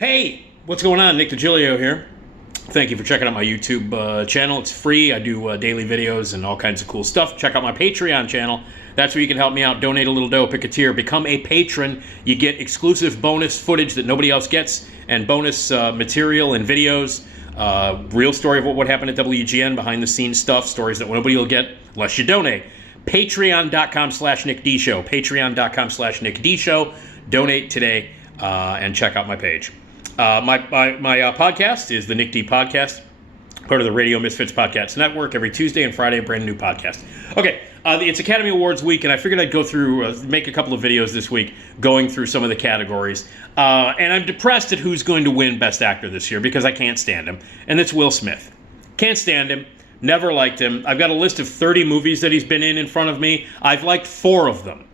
Hey, what's going on? Nick Digilio here. Thank you for checking out my YouTube channel. It's free. I do daily videos and all kinds of cool stuff. Check out my Patreon channel. That's where you can help me out. Donate a little dough, pick a tier, become a patron. You get exclusive bonus footage that nobody else gets, and bonus material and videos. Real story of what happened at WGN, behind the scenes stuff, stories that nobody will get unless you donate. Patreon.com/NickDShow. Patreon.com/NickDShow. Donate today and check out my page. My podcast is the Nick D Podcast, part of the Radio Misfits Podcast Network. Every Tuesday and Friday, a brand new podcast. Okay, it's Academy Awards week, and I figured I'd go through, make a couple of videos this week going through some of the categories. And I'm depressed at who's going to win Best Actor this year because I can't stand him, and that's Will Smith. Can't stand him. Never liked him. I've got a list of 30 movies that he's been in front of me. I've liked 4 of them.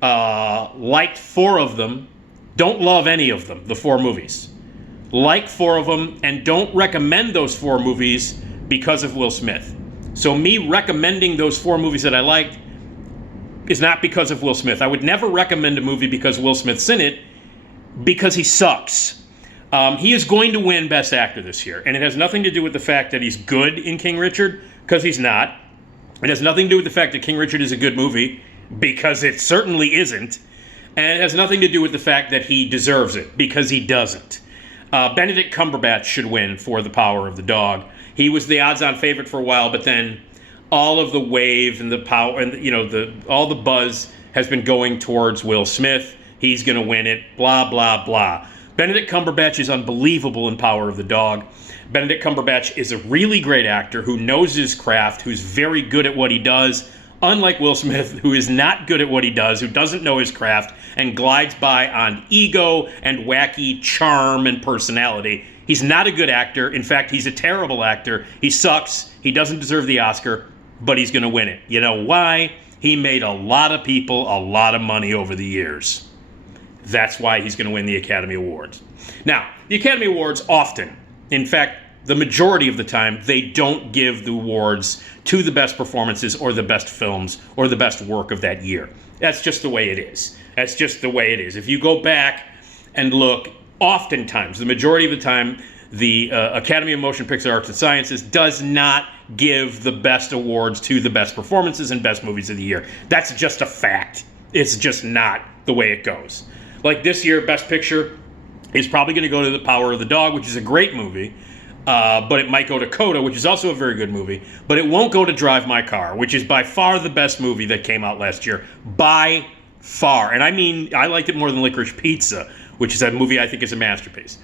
Liked 4 of them. Don't love any of them, the 4 movies. Like 4 of them, and don't recommend those 4 movies because of Will Smith. So me recommending those 4 movies that I liked is not because of Will Smith. I would never recommend a movie because Will Smith's in it, because he sucks. He is going to win Best Actor this year, and it has nothing to do with the fact that he's good in King Richard, because he's not. It has nothing to do with the fact that King Richard is a good movie, because it certainly isn't. And it has nothing to do with the fact that he deserves it, because he doesn't. Benedict Cumberbatch should win for The Power of the Dog. He was the odds-on favorite for a while, but then all of the wave and the power and all the buzz has been going towards Will Smith. He's going to win it. Blah blah blah. Benedict Cumberbatch is unbelievable in Power of the Dog. Benedict Cumberbatch is a really great actor who knows his craft, who's very good at what he does. Unlike Will Smith, who is not good at what he does, who doesn't know his craft, and glides by on ego and wacky charm and personality. He's not a good actor. In fact, he's a terrible actor. He sucks. He doesn't deserve the Oscar, but he's going to win it. You know why? He made a lot of people a lot of money over the years. That's why he's going to win the Academy Awards. Now, the Academy Awards often, in fact, the majority of the time, they don't give the awards to the best performances or the best films or the best work of that year. That's just the way it is. That's just the way it is. If you go back and look, oftentimes, the majority of the time, the Academy of Motion Picture Arts and Sciences does not give the best awards to the best performances and best movies of the year. That's just a fact. It's just not the way it goes. Like this year, Best Picture is probably going to go to The Power of the Dog, which is a great movie. But it might go to Coda, which is also a very good movie. But it won't go to Drive My Car, which is by far the best movie that came out last year. By far. And I mean, I liked it more than Licorice Pizza, which is a movie I think is a masterpiece.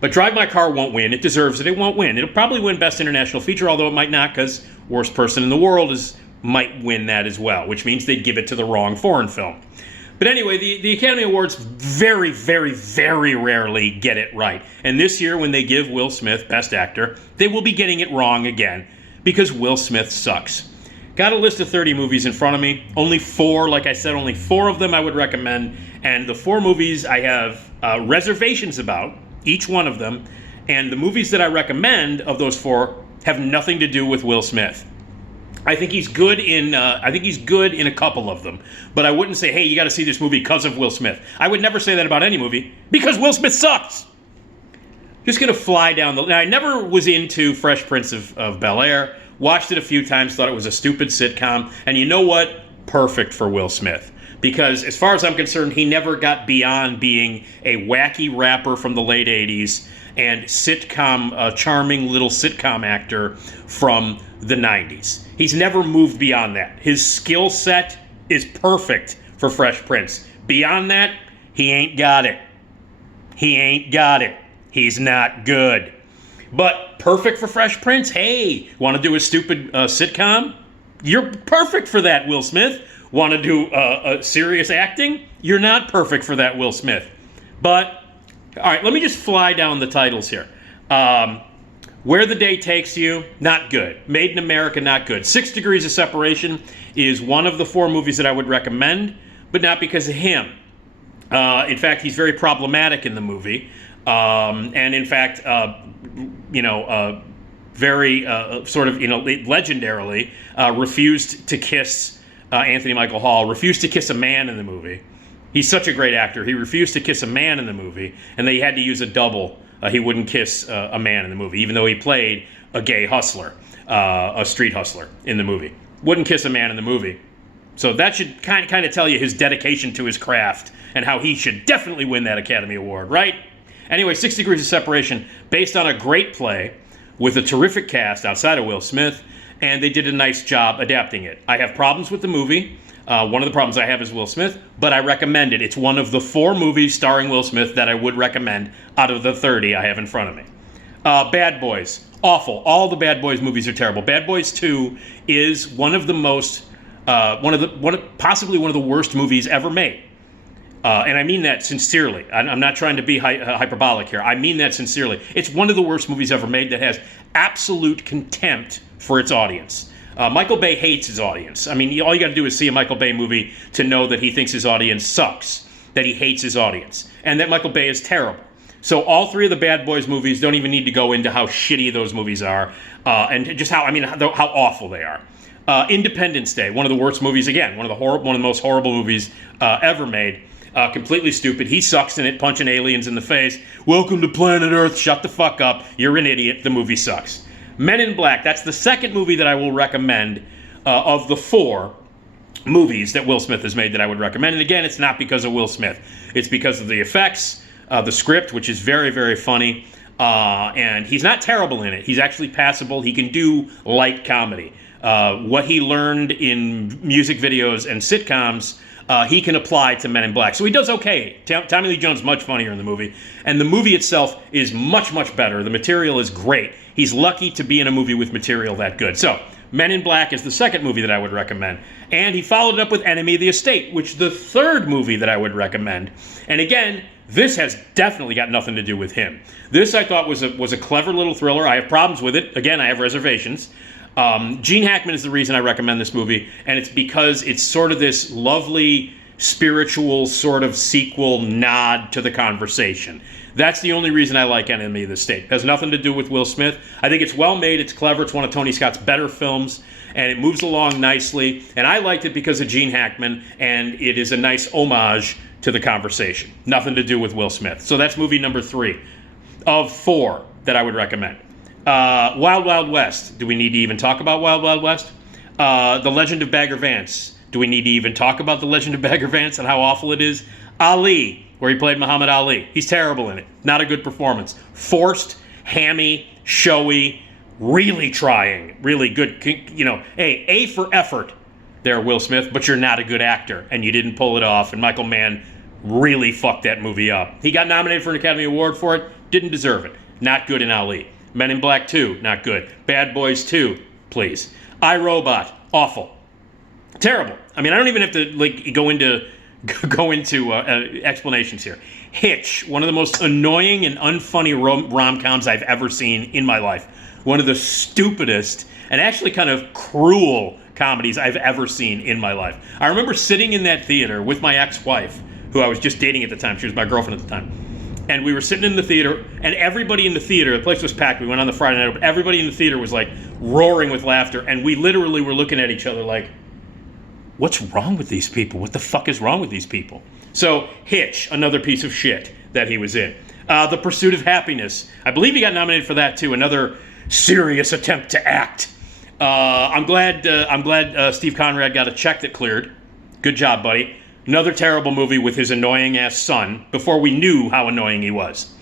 But Drive My Car won't win. It deserves it. It won't win. It'll probably win Best International Feature, although it might not, because Worst Person in the World might win that as well, which means they'd give it to the wrong foreign film. But anyway, the Academy Awards very, very, very rarely get it right. And this year, when they give Will Smith Best Actor, they will be getting it wrong again, because Will Smith sucks. Got a list of 30 movies in front of me. Only 4, like I said, only 4 of them I would recommend. And the 4 movies I have reservations about, each one of them. And the movies that I recommend of those 4 have nothing to do with Will Smith. I think he's good in a couple of them, but I wouldn't say, hey, you got to see this movie because of Will Smith. I would never say that about any movie, because Will Smith sucks. Just gonna fly down the. Now, I never was into Fresh Prince of Bel-Air. Watched it a few times, thought it was a stupid sitcom, and you know what? Perfect for Will Smith, because as far as I'm concerned, he never got beyond being a wacky rapper from the late '80s and charming little sitcom actor from the 90s. He's never moved beyond that. His skill set is perfect for Fresh Prince. Beyond that, he ain't got it. He ain't got it. He's not good. But perfect for Fresh Prince? Hey, want to do a stupid sitcom? You're perfect for that, Will Smith. Want to do serious acting? You're not perfect for that, Will Smith. But, all right, let me just fly down the titles here. Where the Day Takes You, not good. Made in America, not good. 6 Degrees of Separation is one of the 4 movies that I would recommend, but not because of him. In fact, he's very problematic in the movie. And in fact, very legendarily refused to kiss Anthony Michael Hall, refused to kiss a man in the movie. He's such a great actor. He refused to kiss a man in the movie, and they had to use a double. He wouldn't kiss a man in the movie, even though he played a gay hustler, a street hustler in the movie. Wouldn't kiss a man in the movie. So that should kind of tell you his dedication to his craft and how he should definitely win that Academy Award, right? Anyway, 6 Degrees of Separation, based on a great play with a terrific cast outside of Will Smith, and they did a nice job adapting it. I have problems with the movie. One of the problems I have is Will Smith, but I recommend it. It's one of the 4 movies starring Will Smith that I would recommend out of the 30 I have in front of me. Bad Boys, awful. All the Bad Boys movies are terrible. Bad Boys 2 is one of the most, possibly one of the worst movies ever made. And I mean that sincerely. I'm not trying to be hyperbolic here. I mean that sincerely. It's one of the worst movies ever made that has absolute contempt for its audience. Michael Bay hates his audience. I mean, all you got to do is see a Michael Bay movie to know that he thinks his audience sucks, that he hates his audience, and that Michael Bay is terrible. So all 3 of the Bad Boys movies don't even need to go into how shitty those movies are, and just how awful they are. Independence Day, one of the worst movies again, one of the most horrible movies ever made. Completely stupid. He sucks in it, punching aliens in the face. Welcome to planet Earth. Shut the fuck up. You're an idiot. The movie sucks. Men in Black. That's the second movie that I will recommend of the 4 movies that Will Smith has made that I would recommend. And again, it's not because of Will Smith. It's because of the effects, the script, which is very, very funny. And he's not terrible in it. He's actually passable. He can do light comedy. What he learned in music videos and sitcoms, he can apply to Men in Black. So he does okay. Tommy Lee Jones is much funnier in the movie. And the movie itself is much, much better. The material is great. He's lucky to be in a movie with material that good. So, Men in Black is the second movie that I would recommend. And he followed it up with Enemy of the Estate, which is the third movie that I would recommend. And again, this has definitely got nothing to do with him. This, I thought, was a clever little thriller. I have problems with it. Again, I have reservations. Gene Hackman is the reason I recommend this movie, and it's because it's sort of this lovely, spiritual sort of sequel nod to The Conversation. That's the only reason I like Enemy of the State. It has nothing to do with Will Smith. I think it's well made, it's clever, it's one of Tony Scott's better films, and it moves along nicely. And I liked it because of Gene Hackman, and it is a nice homage to The Conversation. Nothing to do with Will Smith. So that's movie number 3 of 4 that I would recommend. Wild Wild West. Do we need to even talk about Wild Wild West? The Legend of Bagger Vance. Do we need to even talk about The Legend of Bagger Vance and how awful it is? Ali, where he played Muhammad Ali. He's terrible in it. Not a good performance. Forced, hammy, showy, really trying, really good. You know, hey, A for effort there, Will Smith, but you're not a good actor, and you didn't pull it off, and Michael Mann really fucked that movie up. He got nominated for an Academy Award for it, didn't deserve it. Not good in Ali. Men in Black 2, not good. Bad Boys 2, please. I, Robot, awful. Terrible. I mean, I don't even have to go into explanations here. Hitch, one of the most annoying and unfunny rom-coms I've ever seen in my life. One of the stupidest and actually kind of cruel comedies I've ever seen in my life. I remember sitting in that theater with my ex-wife, who I was just dating at the time. She was my girlfriend at the time. And we were sitting in the theater, and everybody in the theater, the place was packed, we went on the Friday night, but everybody in the theater was like roaring with laughter, and we literally were looking at each other like, what's wrong with these people? What the fuck is wrong with these people? So, Hitch, another piece of shit that he was in. The Pursuit of Happiness. I believe he got nominated for that too. Another serious attempt to act. I'm glad Steve Conrad got a check that cleared. Good job, buddy. Another terrible movie with his annoying-ass son before we knew how annoying he was.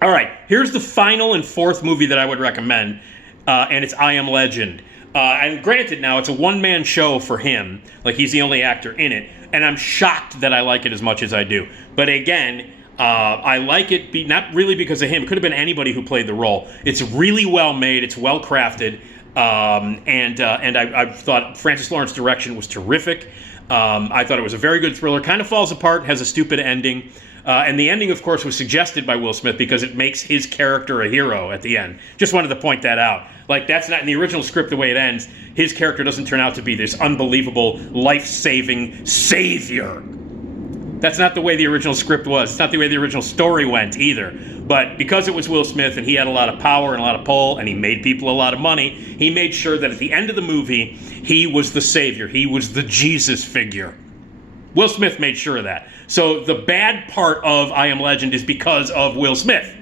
All right, here's the final and fourth movie that I would recommend, and it's I Am Legend. And granted now, it's a one-man show for him. Like, he's the only actor in it. And I'm shocked that I like it as much as I do. But again, I like it not really because of him. It could have been anybody who played the role. It's really well made. It's well crafted. And I thought Francis Lawrence's direction was terrific. I thought it was a very good thriller. Kind of falls apart, has a stupid ending. And the ending, of course, was suggested by Will Smith because it makes his character a hero at the end. Just wanted to point that out. Like, that's not in the original script the way it ends. His character doesn't turn out to be this unbelievable, life-saving savior. That's not the way the original script was. It's not the way the original story went either. But because it was Will Smith and he had a lot of power and a lot of pull and he made people a lot of money, he made sure that at the end of the movie, he was the savior. He was the Jesus figure. Will Smith made sure of that. So the bad part of I Am Legend is because of Will Smith.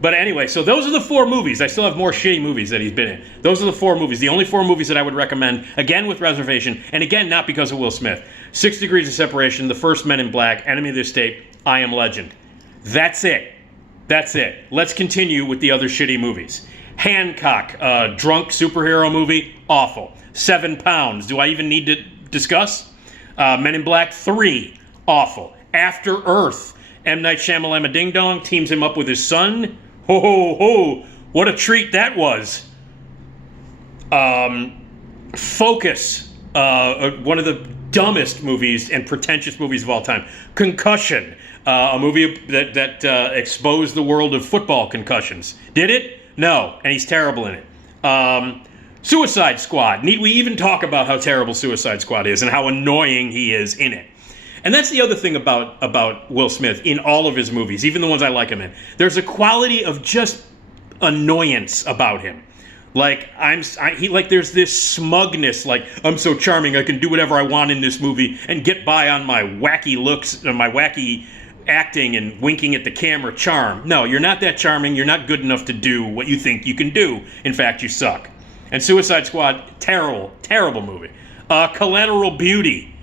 But anyway, so those are the 4 movies. I still have more shitty movies that he's been in. Those are the 4 movies. The only 4 movies that I would recommend, again with reservation, and again not because of Will Smith. 6 Degrees of Separation, The First Men in Black, Enemy of the State, I Am Legend. That's it. That's it. Let's continue with the other shitty movies. Hancock, drunk superhero movie, awful. 7 Pounds, do I even need to discuss? Men in Black 3, awful. After Earth, M. Night Shyamalan Ding Dong teams him up with his son. Ho, ho, ho. What a treat that was. Focus, one of the dumbest movies and pretentious movies of all time. Concussion, a movie that exposed the world of football concussions. Did it? No, and he's terrible in it. Suicide Squad. Need we even talk about how terrible Suicide Squad is and how annoying he is in it? And that's the other thing about Will Smith in all of his movies, even the ones I like him in. There's a quality of just annoyance about him. Like there's this smugness, like I'm so charming, I can do whatever I want in this movie and get by on my wacky looks, my wacky acting and winking at the camera charm. No, you're not that charming. You're not good enough to do what you think you can do. In fact, you suck. And Suicide Squad, terrible, terrible movie. Collateral Beauty.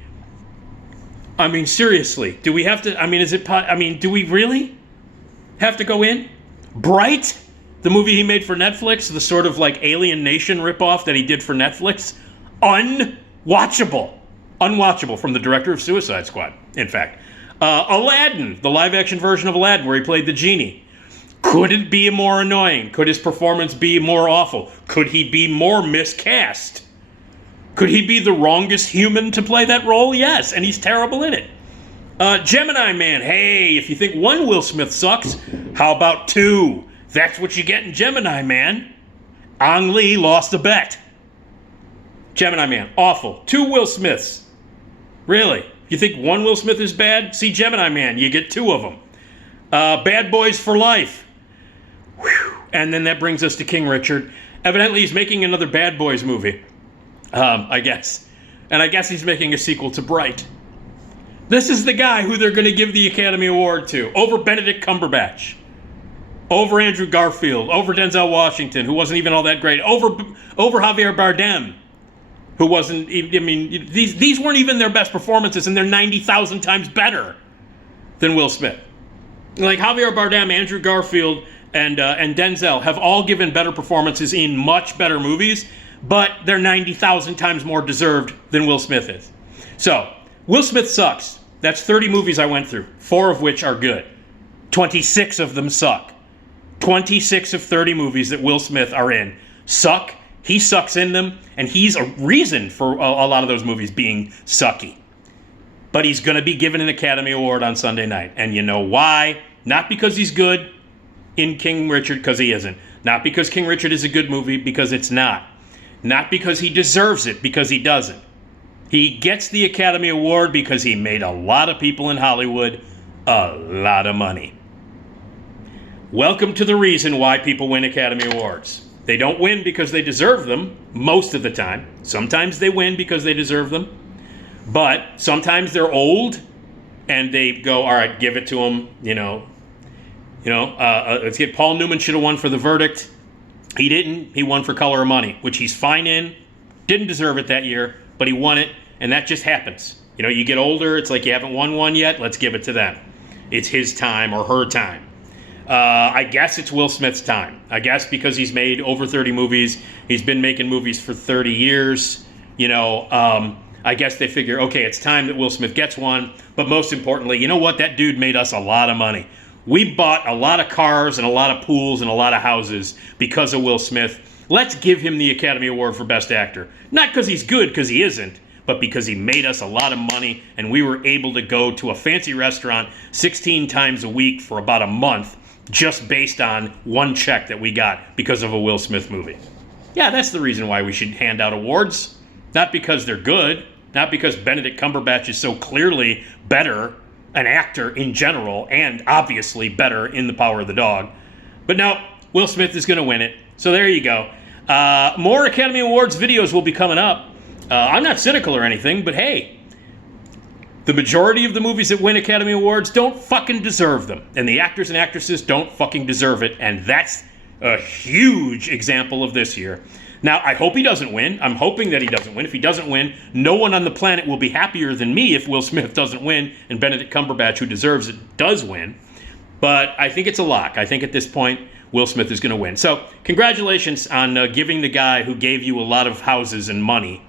I mean, seriously, do we have to, do we really have to go in? Bright, the movie he made for Netflix, the sort of like Alien Nation ripoff that he did for Netflix, unwatchable. Unwatchable from the director of Suicide Squad, in fact. Aladdin, the live-action version of Aladdin where he played the genie. Could it be more annoying? Could his performance be more awful? Could he be more miscast? Could he be the wrongest human to play that role? Yes, and he's terrible in it. Gemini Man. Hey, if you think one Will Smith sucks, how about 2? That's what you get in Gemini Man. Ang Lee lost a bet. Gemini Man, awful. 2 Will Smiths. Really? You think one Will Smith is bad? See Gemini Man, you get 2 of them. Bad Boys for Life. Whew. And then that brings us to King Richard. Evidently he's making another Bad Boys movie. I guess. And I guess he's making a sequel to Bright. This is the guy who they're going to give the Academy Award to. Over Benedict Cumberbatch. Over Andrew Garfield. Over Denzel Washington, who wasn't even all that great. Over Javier Bardem, who wasn't, these weren't even their best performances, and they're 90,000 times better than Will Smith. Like Javier Bardem, Andrew Garfield, and Denzel have all given better performances in much better movies, but they're 90,000 times more deserved than Will Smith is. So, Will Smith sucks. That's 30 movies I went through, 4 of which are good. 26 of them suck. 26 of 30 movies that Will Smith are in suck. He sucks in them, and he's a reason for a lot of those movies being sucky. But he's going to be given an Academy Award on Sunday night. And you know why? Not because he's good in King Richard, because he isn't. Not because King Richard is a good movie, because it's not. Not because he deserves it, because he doesn't. He gets the Academy Award because he made a lot of people in Hollywood a lot of money. Welcome to the reason why people win Academy Awards. They don't win because they deserve them, most of the time. Sometimes they win because they deserve them. But sometimes they're old, and they go, all right, give it to them, let's get Paul Newman should have won for The Verdict. He didn't. He won for Color of Money, which he's fine in. Didn't deserve it that year, but he won it, and that just happens. You get older, it's like you haven't won one yet, let's give it to them. It's his time or her time. I guess it's Will Smith's time. I guess because he's made over 30 movies, he's been making movies for 30 years, I guess they figure, okay, it's time that Will Smith gets one, but most importantly, you know what? That dude made us a lot of money. We bought a lot of cars and a lot of pools and a lot of houses because of Will Smith. Let's give him the Academy Award for Best Actor. Not because he's good, because he isn't, but because he made us a lot of money, and we were able to go to a fancy restaurant 16 times a week for about a month, just based on one check that we got because of a Will Smith movie. Yeah, that's the reason why we should hand out awards. Not because they're good, not because Benedict Cumberbatch is so clearly better an actor in general, and obviously better in The Power of the Dog. But no, Will Smith is going to win it. So there you go. More Academy Awards videos will be coming up. I'm not cynical or anything, but hey, The majority of the movies that win Academy Awards don't fucking deserve them. And the actors and actresses don't fucking deserve it. And that's a huge example of this year. Now, I hope he doesn't win. I'm hoping that he doesn't win. If he doesn't win, no one on the planet will be happier than me if Will Smith doesn't win and Benedict Cumberbatch, who deserves it, does win. But I think it's a lock. I think at this point, Will Smith is going to win. So congratulations on giving the guy who gave you a lot of houses and money,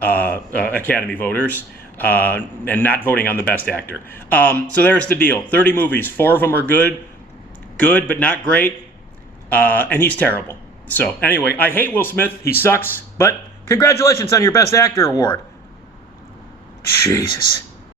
Academy voters, and not voting on the best actor. So there's the deal. 30 movies. 4 of them are good but not great, and he's terrible. So anyway, I hate Will Smith. He sucks, but congratulations on your Best Actor award. Jesus.